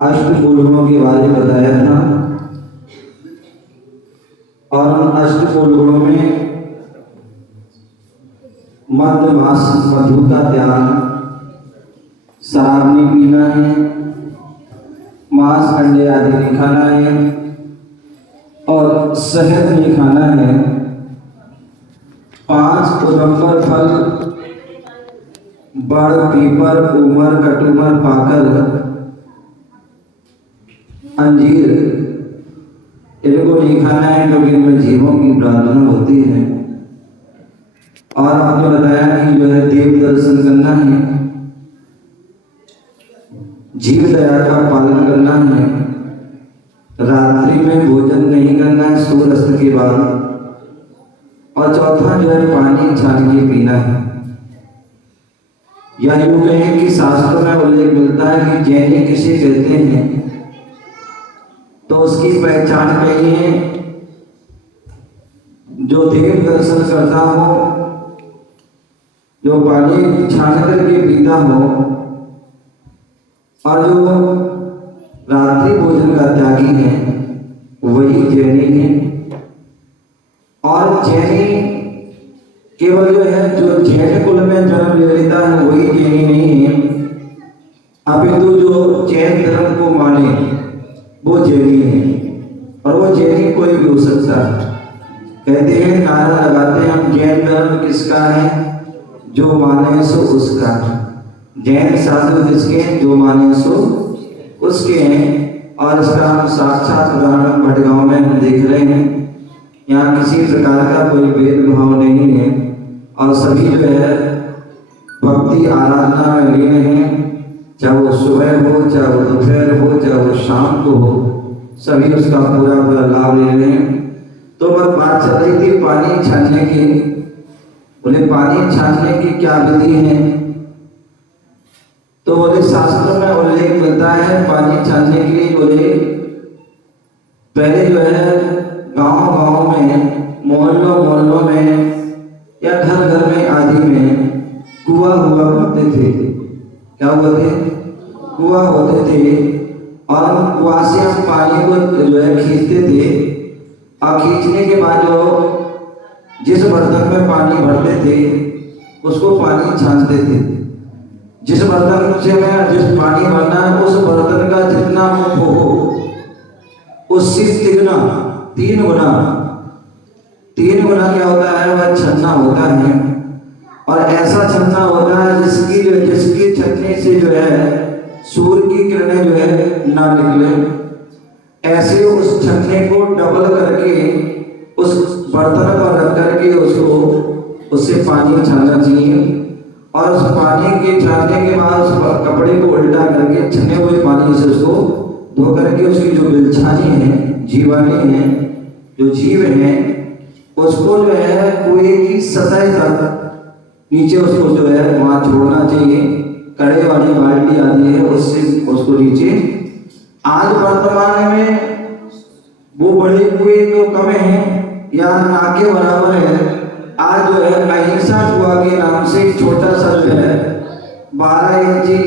अष्टकूलगुणों के बारे में बताया था और उन अष्टकूलगुणों में मद्य मांस मधु का त्याग, शराब नहीं पीना है, मांस अंडे आदि नहीं खाना है और शहद नहीं खाना है। 5 उदंबर फल बड़ पीपर उमर कटुमर पाकर अंजीर इनको नहीं खाना है क्योंकि इनमें जीवों की प्रार्थना होती है। और आपने बताया कि जो है देव दर्शन करना है, जीव दया का पालन करना है, रात्रि में भोजन नहीं करना है सूर्यास्त के बाद, और चौथा जो है पानी छान के पीना है। या यूं कहें कि शास्त्रों में उल्लेख मिलता है कि जैनी किसे कहते हैं तो उसकी पहचान कहिए जो देव दर्शन करता हो, जो पानी छान करके पीता हो और जो रात्रि भोजन का त्यागी है वही जैनी है। और जैनी केवल जो है जो जैन कुल में जन्म ले लेता है वही जैनी नहीं है, अपितु जो जैन धर्म को माने वो जैनी है। और वो जैनी कोई भी हो सकता है। कहते हैं नारा लगाते हैं हम, जैन धर्म किसका है जो माने सो उसका, जैन साधु किसके हैं जो माने सो उसके हैं। और इसका हम साक्षात उदाहरण भटगांव में हम देख रहे हैं। यहाँ किसी प्रकार का कोई भेदभाव नहीं है और सभी जो है भक्ति आराधना में लीन हैं, चाहे वो सुबह हो, चाहे वो दोपहर हो, चाहे वो शाम को हो, सभी उसका पूरा लाभ ले रहे हैं। तो बस बात चल रही थी पानी छानने की। बोले पानी छानने की क्या विधि है? तो बोले शास्त्र में उल्लेख मिलता है पानी छानने के लिए। बोले पहले जो है गांव में, मोहल्लों में या घर में आदि में कुआं हुआ करते थे। क्या हुआ थे? कुआं होते थे और कुआं से हम पानी को जो है खींचते थे और खींचने के बाद जो जिस बर्तन में पानी भरते थे उसको पानी छानते थे। जिस बर्तन से में जिस पानी भरना है उस बर्तन का जितना मुख हो उससे 3 गुना क्या होता है? वह छन्ना होता है। और ऐसा छन्ना होता है जिसकी छन्ने से जो है सूर्य की किरणें जो है ना निकले। ऐसे उस छन्ने को डबल करके उस बर्तन पर रख करके उससे पानी छानना चाहिए। और उस पानी के छानने के बाद उस कपड़े को उल्टा करके छन्ने हुए पानी से उसको धो करके उसकी जो बिलछानी है, जीवानी है, जो जीव है, उसको जो है कुएं की सतह तक नीचे उसको जो है वहां छोड़ना चाहिए। कड़े वाली बाल्टी आती है उससे उसको नीचे। आज वर्तमान में वो बड़े कुएं तो कम है या ना के बराबर है। आज जो है अहिंसा कुआं के नाम से एक छोटा सा जो है 12 इंची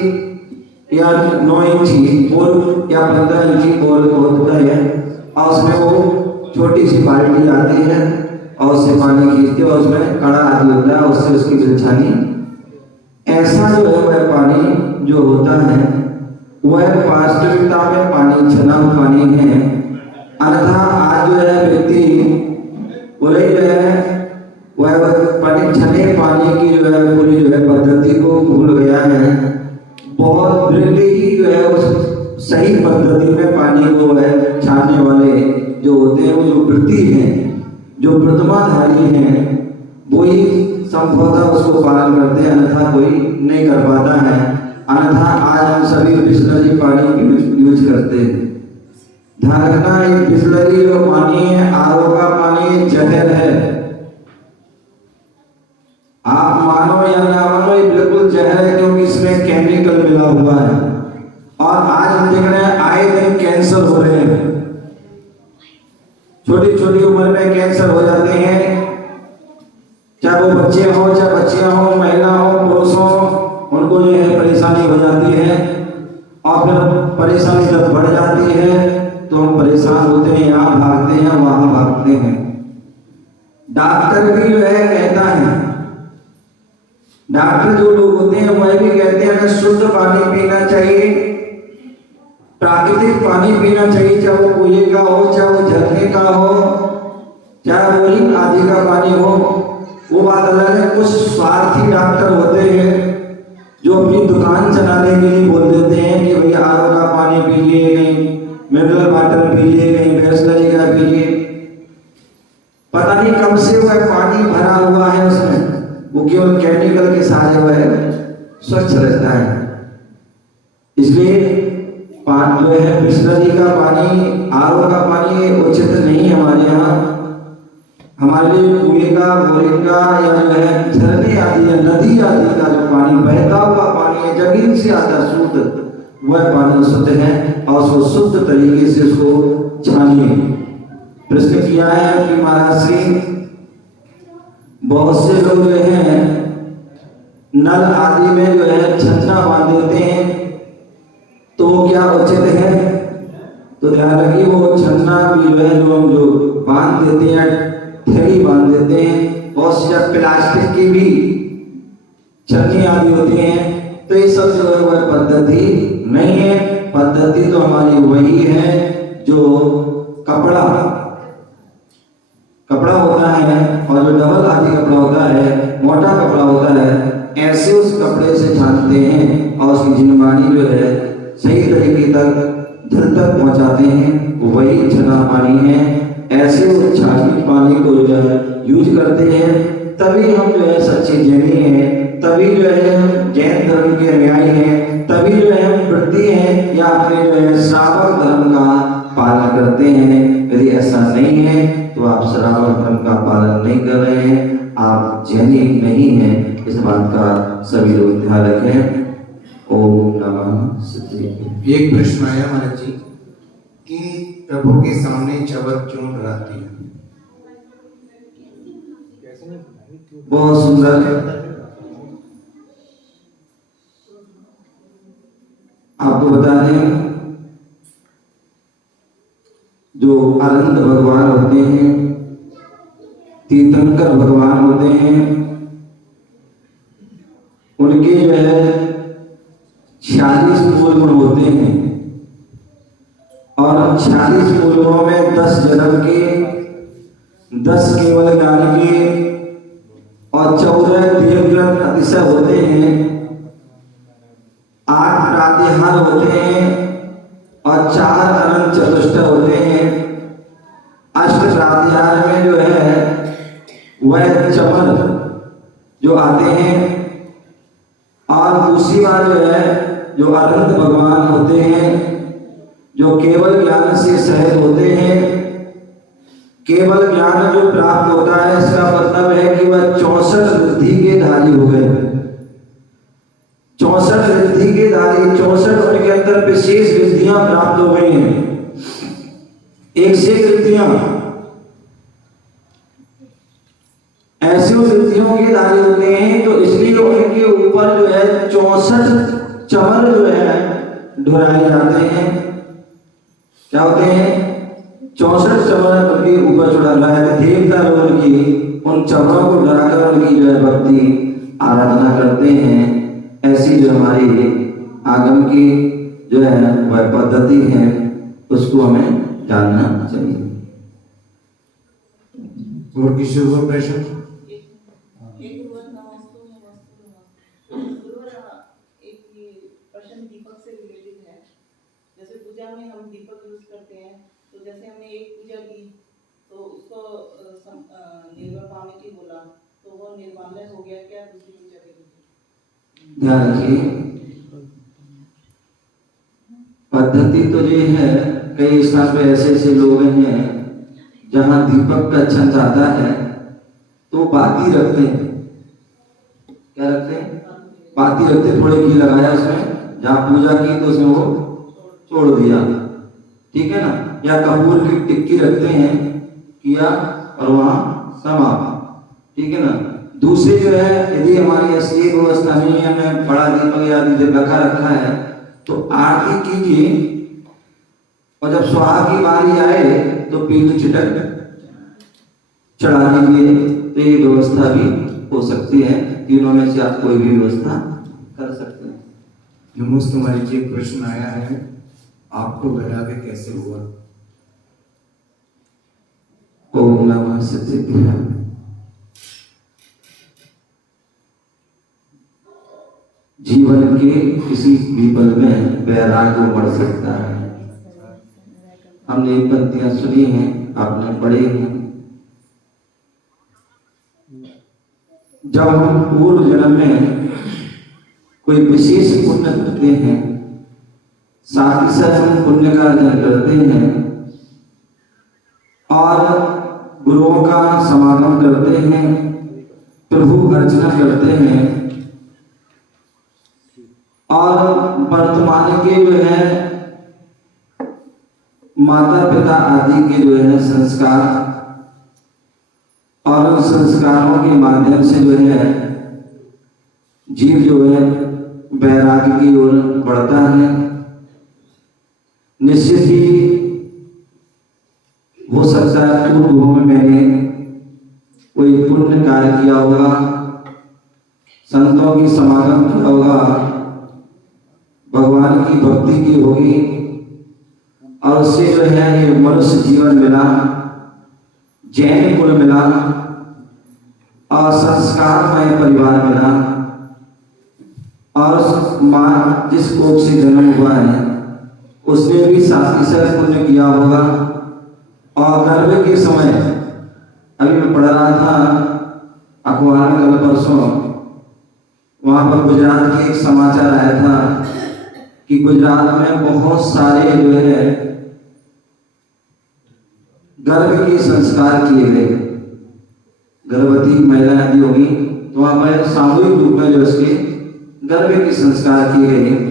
या 9 इंची बोर या 15 इंची बोर होता है और उसमें वो छोटी सी बाल्टी आती है और उससे पानी खींचते और उसमें कड़ा आदि होता है, उससे उसकी बिलछानी। ऐसा जो है वह पानी जो होता है वह वास्तविकता में पानी छना पानी है। अन्यथा आज जो है व्यक्ति बोले जो है वह पानी छने पानी की जो है पूरी जो है पद्धति को भूल गया है। बहुत बृहद ही जो है उस सही पद्धति में पानी को है छानने वाले जो होते हैं, वो जो वृत्ति हैं, जो प्रतिमाधारी हैं, वही संभवतः उसको पालन करते हैं, अन्यथा कोई नहीं कर पाता है। अन्यथा आज हम सभी बिस्लरी पानी यूज करते हैं। ध्यान रखना, ये बिस्लरी जो पानी है, आरओ का पानी जहर है। आप मानो या ना मानो ये बिल्कुल जहर है क्योंकि इसमें केमिकल मिला हुआ है। और आज हम देख रहे हैं आए दिन कैंसर हो रहे हैं, छोटी उम्र में कैंसर हो जाते हैं, चाहे वो बच्चे हो, चाहे बच्चियां हो, महिला हो, पुरुष हो, उनको जो है परेशानी हो जाती है। और फिर परेशानी जब बढ़ जाती है तो हम परेशान होते हैं, यहाँ भागते हैं वहां भागते हैं। डॉक्टर भी जो है कहता है, डॉक्टर जो लोग होते हैं वह भी कहते हैं हमें शुद्ध पानी पीना चाहिए, प्राकृतिक पानी पीना चाहिए, चाहे वो कुएं का हो, चाहे वो झरने का हो, चाहे बोरिंग आदि का पानी हो। वो बात अलग है। कुछ स्वार्थी डॉक्टर होते हैं जो अपनी दुकान चलाने के लिए बोल देते हैं कि भैया आर का पानी पीजिए, कहीं मिनरल वाटर पीजिए, कहीं बिसलरी का पीजिए। पता नहीं कब से वह पानी भरा हुआ है उसमें, वो केवल केमिकल के सहारे वह स्वच्छ रहता है। इसलिए पानी जो है बिसलरी का पानी, आरओ का पानी उचित नहीं हमारे यहाँ। हमारे लिए कुएं का, बोरिंग का या जो है झरने आदि या नदी आदि का जो पानी, बहता हुआ पानी है, जमीन से आता शुद्ध, वह पानी शुद्ध है और उसको शुद्ध तरीके से उसको छानिए। प्रश्न किया है कि महाराज श्री बहुत से लोग जो है नल आदि में जो है छन्ना बांध देते हैं, तो क्या उचित है? तो ध्यान रखिए, वो छन्ना भी जो है जो हम जो बांध देते हैं, थैली बांध देते हैं, और से प्लास्टिक की भी छन्नी आदि होती हैं, तो ये सब जो है वह पद्धति नहीं है। पद्धति तो हमारी वही है जो कपड़ा होता है और जो डबल आदि कपड़ा होता है, मोटा कपड़ा होता है, ऐसे उस कपड़े से छानते हैं और उसकी जिनवानी जो है सही तरीके तक जल तक पहुंचाते हैं, वही छना पानी है। ऐसे उस छानी पानी को जो है यूज करते हैं, तभी हम जो है सच्चे जैनी हैं, तभी जो है हम जैन धर्म के अनुयायी हैं, तभी जो है हम व्रती हैं या अपने जो है श्रावक धर्म का पालन करते हैं। यदि ऐसा नहीं है तो आप श्रावक धर्म का पालन नहीं कर रहे हैं, आप जैनी नहीं हैं। इस बात का सभी लोग ध्यान रखें। ओम नमः शिवाय। एक प्रश्न आया महाराज जी कि प्रभु के सामने चवर क्यों डराती है? बहुत सुंदर है। आपको बता दें, जो अनंत भगवान होते हैं, तीर्थंकर भगवान होते हैं, उनके जो है 46 मूल गुण होते हैं और 46 मूल गुणों में 10 जन्म के, 10 केवल ज्ञान के और 14 दीर्घ अतिशय होते हैं, 8 प्रातिहार होते हैं और 4 अनंत चतुष्ट होते हैं। अष्ट प्रातिहार में जो है वह चमन जो आते हैं, और दूसरी बात जो है जो अनंत भगवान होते हैं, जो केवल ज्ञान से सहित होते हैं। केवल ज्ञान जो प्राप्त होता है, इसका मतलब है कि वह 64 रिद्धि के धारी हो गए। 64 रिद्धि के धारी, 64 उनके अंदर विशेष रिद्धियां प्राप्त हो गई हैं, 101 रिद्धियां ऐसी रिद्धियों के धारी होते हैं। तो इसलिए उनके ऊपर जो है 64 चमर जो है ढुराए जाते हैं। क्या होते हैं? 64 चमर उनके ऊपर चढ़ा रहा देवता लोग उनकी उन चमरों को ढराकर उनकी जो है भक्ति आराधना करते हैं। ऐसी जो हमारी आगम की जो है वह पद्धति है, उसको हमें जानना चाहिए। और किसी को प्रश्न? दीपक से रिलेटेड है। जैसे पूजा में हम दीपक यूज करते हैं, तो जैसे हमने एक पूजा की तो उसको निर्वापामिति बोला, तो वो निर्वाण्य हो गया क्या दूसरी पूजा के लिए? ध्यान रखिए, पद्धति तो ये है, कई स्थान पे ऐसे ऐसे लोग हैं जहां दीपक का छंद आता है तो बाती रखते हैं। क्या रखते हैं? बाती रखते हैं, थोड़े घी लगाया उसमें, जहाँ पूजा की तो उसमें वो छोड़ दिया, ठीक है ना। या कपूर की टिक्की रखते हैं, किया और वहाँ समाप्त, ठीक है ना। दूसरे जो है, यदि हमारी ऐसी व्यवस्था नहीं है, हमें बड़ा दीपक या रखा है, तो आरती कीजिए और जब सुहाग की बारी आए तो पीली चिटक चढ़ा दीजिए। तो ये व्यवस्था भी हो सकती है, तीनों में से आप कोई भी व्यवस्था कर सकते हैं। नमोस्तु हमारी जी, एक प्रश्न आया है, आपको वैराग्य कैसे हुआ? ओम नमः सत्य। जीवन के किसी भी पल में वैराग्य बढ़ सकता है। हमने ये पंक्तियां सुनी हैं, आपने पढ़े हैं। जब हम पूर्व जन्म में कोई विशेष पुण्य करते हैं, साथ ही साथ हम पुण्य का अर्जन करते हैं और गुरुओं का समागम करते हैं, प्रभु अर्चना करते हैं और वर्तमान के जो है माता पिता आदि के जो है संस्कार, और उन संस्कारों के माध्यम से जो है जीव जो है वैराग्य की ओर बढ़ता है। निश्चित ही हो सकता है पूर्व में मैंने कोई पुण्य कार्य किया होगा, संतों की समागम किया होगा, भगवान की भक्ति की होगी और उससे जो है ये मनुष्य जीवन मिला, जैन कुल मिला और संस्कारमय परिवार मिला और माँ जिस कोख से जन्म हुआ है उसने भी साथ पुण्य किया होगा। और गर्भ के समय अभी मैं पढ़ रहा था अखबार में कल परसों, वहां पर गुजरात के एक समाचार आया था कि गुजरात में बहुत सारे जो है गर्भ के संस्कार किए गए। गर्भवती महिला यदि होगी तो वहां पर सामूहिक रूप में जो इसके गर्भ के संस्कार किए गए।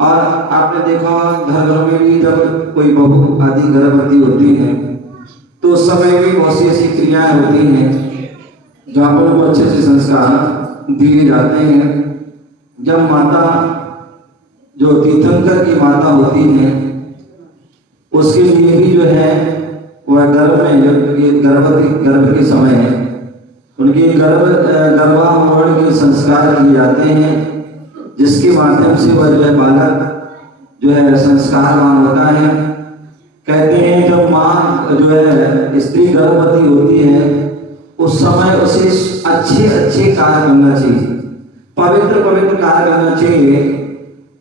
और आपने देखा घरों में भी जब कोई बहू आदि गर्भवती होती है तो उस समय भी बहुत सी ऐसी क्रियाएं होती हैं जहाँ पर वो अच्छे से संस्कार दिए जाते हैं। जब माता जो तीर्थंकर की माता होती है उसके लिए भी जो है वह गर्भ में जब ये गर्भ के समय है उनके गर्भावरण के संस्कार किए जाते हैं, जिसके माध्यम से वह जो है बालक जो है संस्कारवान होता है। कहते हैं जब माँ जो है स्त्री गर्भवती होती है उस समय उसे अच्छे कार्य करना चाहिए, पवित्र कार्य करना चाहिए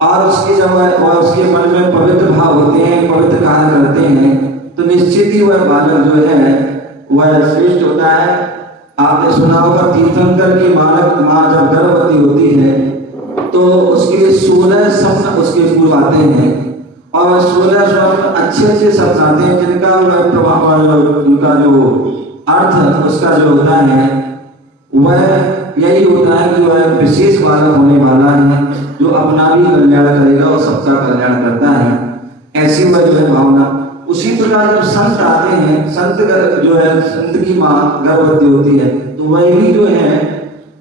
और उसके जब वह उसके मन में पवित्र भाव होते हैं, पवित्र कार्य करते हैं तो निश्चित ही वह बालक जो है वह श्रेष्ठ होता है। आपने सुना होगा तीर्थंकर की माँ जब गर्भवती होती है तो उसके 16 स्वप्न उसके पूर्व आते हैं और 16 स्वप्न अच्छे शब्द आते हैं जिनका वह प्रभाव, उनका जो अर्थ उसका जो होता है वह यही होता है कि वह विशेष बालक होने वाला है जो अपना भी कल्याण करेगा और सबका कल्याण करता है। ऐसी वह जो है भावना। उसी प्रकार जब संत आते हैं, संत जो है संत की माँ गर्भवती होती है तो वही जो है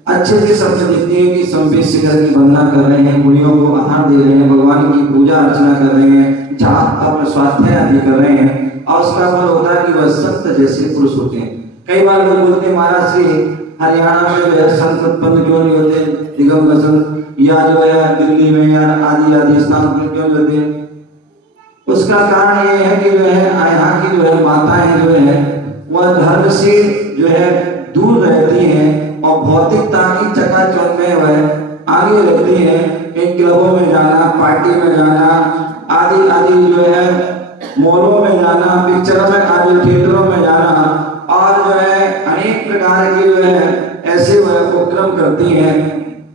अच्छे से शब्द देते हैं कि संवेद शिखर की वंदना कर रहे हैं, मुनियों को आहार दे रहे हैं, भगवान की पूजा अर्चना कर रहे हैं, जाप अपने स्वाध्याय आदि कर रहे हैं और उसका फल होता है कि वह संत जैसे पुरुष होते हैं। कई बार लोग बोलते हैं महाराज श्री हरियाणा में जो है संत उत्पन्न क्यों नहीं होते, निगम संत या जो है दिल्ली में या आदि स्थान पर क्यों होते हैं? उसका कारण ये है कि जो है यहाँ की जो है माताएं जो है वह धर्म से जो है दूर रहती हैं और भौतिकता की चकाचौंध में वह आगे रहती हैं। कई क्लबों में जाना, पार्टी में जाना, आदि जो है मॉलों में जाना, पिक्चर में आदि थिएटरों में जाना और जो है अनेक प्रकार के जो है ऐसे वह उपक्रम करती हैं।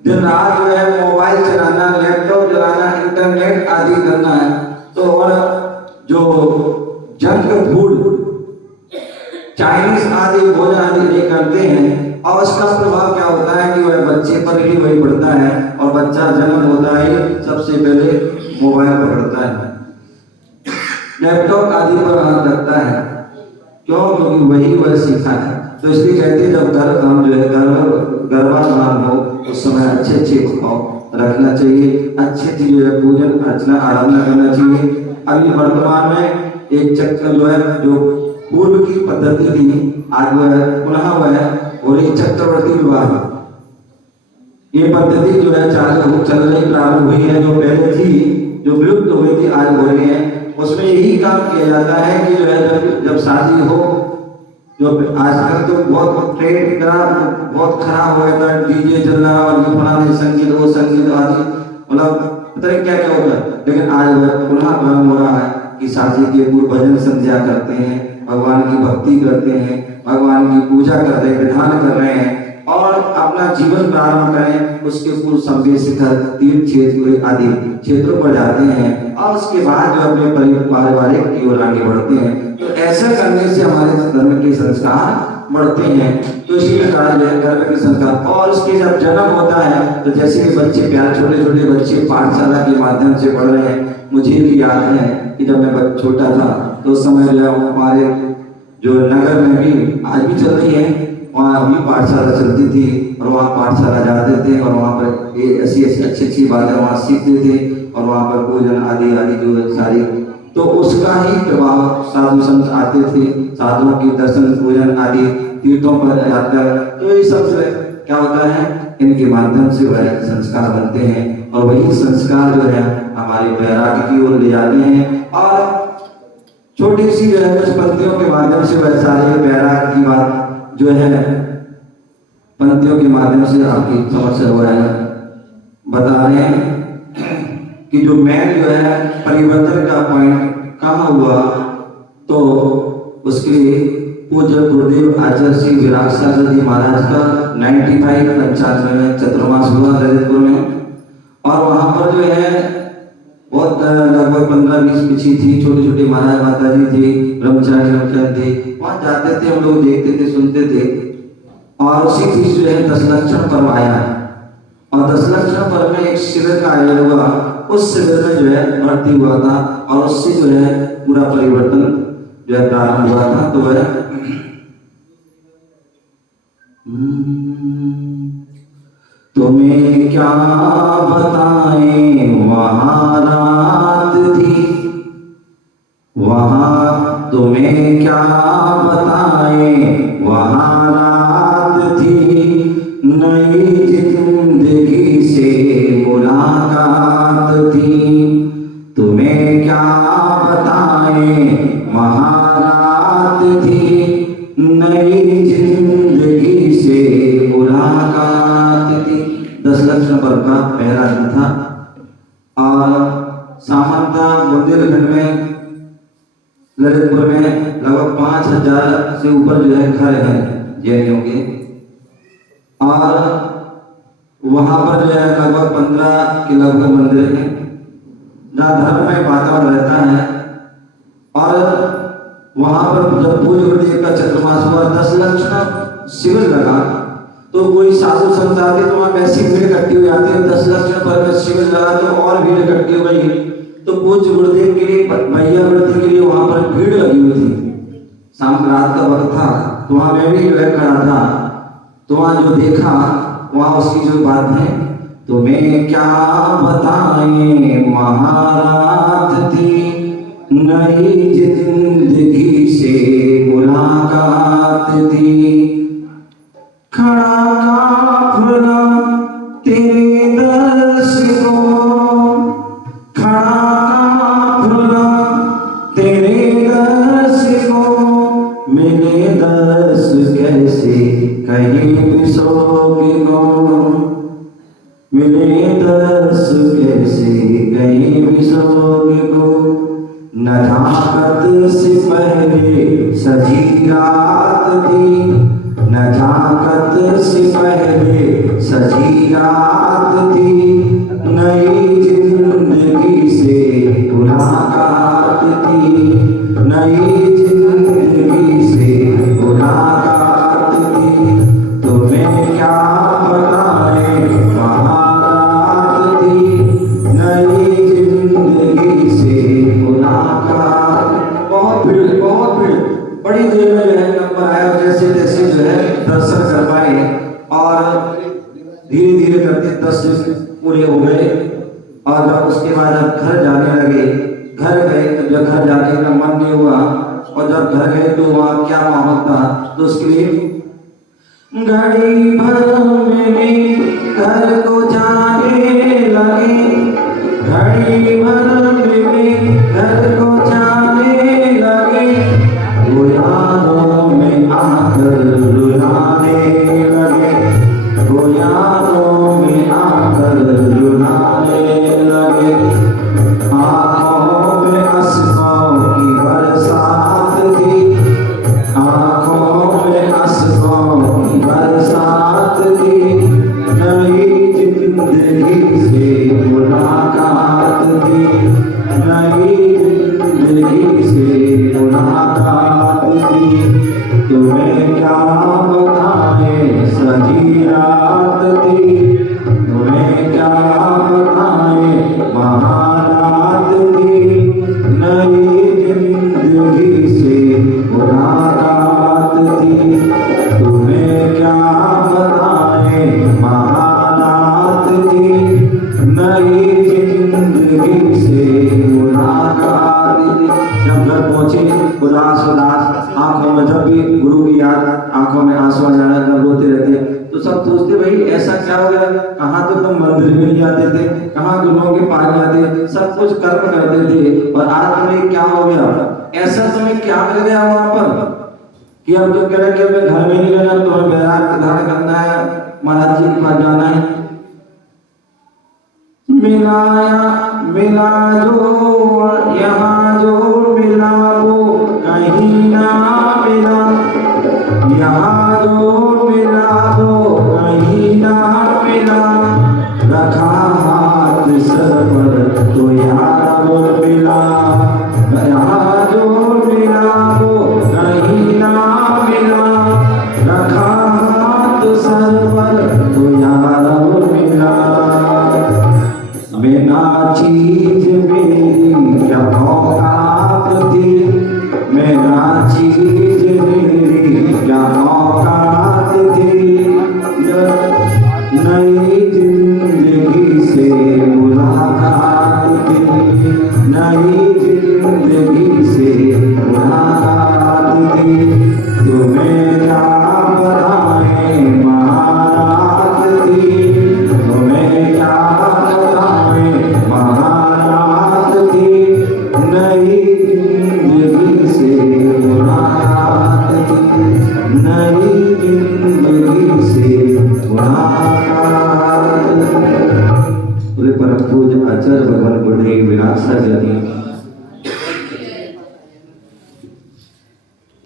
दिन रात जो है मोबाइल चलाना, लैपटॉप चलाना, इंटरनेट आदि करना है। तो और जो जंक फूड, चाइनीज आदि भोजन आदि ये करते हैं और उसका प्रभाव क्या होता है कि वह बच्चे पर ही वही पड़ता है और बच्चा जन्म होता है सबसे पहले मोबाइल पकड़ता है, लैपटॉप आदि पर हाथ रखता है। क्यों? क्योंकि वही वह सीखा है। तो इसलिए कहते हैं जब हम जो है गर्भाधान हो उस समय अच्छे खाओ, रखना चाहिए, अच्छी चीज जो है पूजन अर्चना आराधना करना चाहिए। अभी वर्तमान में एक चक्र जो है, जो पूर्व की पद्धति थी, आज वह पुनः वह और एक चक्रवर्ती विवाह, ये पद्धति जो है चल रही, प्रारंभ हुई है। जो पहले थी, जो विलुप्त हुई थी, आज हो रही है। उसमें यही काम किया जाता है कि जो है जब शादी हो, जो आजकल तो बहुत ट्रेंड का बहुत खराब हो गया था, डीजे चल रहा और ये फलाने संगीत वो संगीत आदि, मतलब पता नहीं क्या क्या होता है। लेकिन आज वह पुनः प्रारंभ हो रहा है कि शादी के पूर्व भजन संध्या करते हैं, भगवान की भक्ति करते हैं, भगवान की पूजा कर रहे हैं, विधान कर रहे हैं और अपना जीवन प्रारंभ करें। उसके पूर्व संवेद शिखर, तीर्थ क्षेत्र आदि क्षेत्रों पर जाते हैं और उसके बाद जो अपने पारिवारिक की ओर आगे बढ़ते हैं। तो ऐसा करने से हमारे धर्म के संस्कार बढ़ते हैं। तो इसी प्रकार जो है धर्म के संस्कार, और उसके जब जन्म होता है तो जैसे कि बच्चे प्यार, छोटे छोटे बच्चे पाठशाला के माध्यम से पढ़ रहे हैं। मुझे भी याद है कि जब मैं छोटा था तो उस समय जो है हमारे जो नगर में भी आज भी चल रही है, वहाँ भी पाठशाला चलती थी और वहाँ पाठशाला जाते थे और वहाँ पर ये ऐसी ऐसी अच्छी अच्छी बातें वहाँ सीखते थे और वहाँ पर पूजन आदि आदि जो सारी, तो उसका ही प्रभाव साधु संत आते थे, साधुओं की दर्शन पूजन आदि तीर्थों पर यात्रा, तो ये सब जो है क्या होता है, इनके माध्यम से वह संस्कार बनते हैं और वही संस्कार जो है हमारे वैराग्य की ओर ले जाते हैं। और छोटी सी जो है कुछ पंक्तियों के माध्यम से वह सारे वैराग्य की बात जो है पंक्तियों के माध्यम से आपकी समझ से हुआ है बता रहे हैं कि जो मैन जो है परिवर्तन का पॉइंट कहाँ हुआ, तो उसके पूज्य गुरुदेव आचार्य श्री विराग सागर जी महाराज का 95 में चतुर्मास हुआ ललितपुर में। और वहां पर जो है बहुत लगभग 15-20 पीछी थी, छोटे छोटे महाराज माता जी थे, ब्रह्मचारी थे, वहां जाते थे, हम लोग देखते थे, सुनते थे। और उसी बीच जो है 10 लक्षण पर्व आया और 10 लक्षण पर्व में एक शिविर का आयोजन हुआ। उस शिविर में जो है भर्ती हुआ था और उससे जो है पूरा परिवर्तन जो है प्रारंभ हुआ था। तो वह तुम्हें क्या बताएं वहाँ रात थी, वहाँ तुम्हें क्या बताएं वहाँ रात थी, नई जिंदगी से मुलाकात थी। तुम्हें क्या बताएं वहाँ रात थी, नई जिंदगी से मुलाकात थी। 10 लक्षण पर्व का पहला दिन था। और सामंता बुंदेलखंड में ललितपुर में लगभग 5000 से ऊपर जो है घर हैं जैनियों के, और वहां पर जो है लगभग 15 के लगभग मंदिर हैं जहाँ धर्ममय वातावरण रहता है। और वहां पर जब पूज्य गुरुदेव का चतुर्मास हुआ, 10 लक्षण शिविर लगा, तो कोई साधु संत आते तो वहां वैसी भीड़ इकट्ठी हो जाती है। 10 लक्षण पर शिविर लगा तो और भीड़ इकट्ठी हो गई। तो पूज्य गुरुदेव के लिए मैया व्रती के लिए वहां पर भीड़ लगी हुई थी। शाम रात का वक्त था, तो वहां मैं भी जो है खड़ा था। तो वहां जो देखा, वहां उसकी जो बात है, तुम्हें क्या बताएं महारात थी, नई जिंदगी से मुलाकात थी। खड़ा काफिला तेरे दर्श को, खड़ा काफिला तेरे दर्श को, मिले दर्श कैसे कहीं भी सोगे को, मिले दर्श कैसे कहीं भी सोगे को। नजाकत से पहले सजी रात थी, नजाकत से पहले सजी रात थी, नई जिंदगी से मुलाकात थी, नई जिंदगी से मुलाकात थी। तुम्हें क्या बताएं महारात थी, नई जिंदगी से मुलाकात। बहुत भीड़ बड़ी देर में जो है नंबर आया, जैसे जैसे जो है दर्शन कर पाए और धीरे धीरे करके 10 दिन पूरे हो गए। जब घर जाने का मन नहीं हुआ, और जब घर गए तो वहाँ क्या माहौल था, तो उसके लिए घड़ी भर में घर को जाने लगे, घड़ी भर में घर को जाने लगे, वो यारों में आकर रुलाने लगे, वो यारों में आकर रुलाने लगे। आँखों में अश्कों की बरसात थी, आँखों में अश्कों की बरसात थी, नई जिंदगी से मुलाकात थी, नई जिंदगी से मुलाकात थी। तुम्हें क्या बताएं सजी रात थी, तुम्हें क्या बताएं महारात थी, नई जिंदगी से मुलाकात थी। तुम्हें क्या बताएं महारात थी, नई जिंदगी से मुलाकात थी। जब घर पहुंचे उदास उदास आंखों में, जब भी गुरु की याद आंखों में आंसू आ जाना, जब रोते रहते तो सब सोचते भाई ऐसा क्या हो गया, कहाँ तो तुम मंदिर में नहीं जाते थे, कहाँ गुरुओं के पास जाते, सब कुछ कर्म करते थे, और आज तुम्हें क्या हो गया, ऐसा तुम्हें क्या मिल गया वहां पर कि अब तुम कह रहे कि मैं घर में नहीं रहना, तुम्हें बैराग धारण करना है, महाराज जी के पास जाना है। मिलाया मिला जो यहाँ जो मिला वो कहीं ना मिला, यहाँ जो मिला वो कहीं ना मिला, रखा हाथ सर पर तो यार वो मिला, यहाँ जो मिला वो कहीं ना मिला, रखा हाथ सर पर तो यार वो मिला। बिना चीज मेरी क्या औकात थी, बिना चीज मेरी क्या औकात थी, नई जिंदगी से मुलाकात थी, नई जिंदगी से मुलाकात थी। तुम्हें क्या बताएं महारात थी, तुम्हें क्या बताएं महारात थी, नई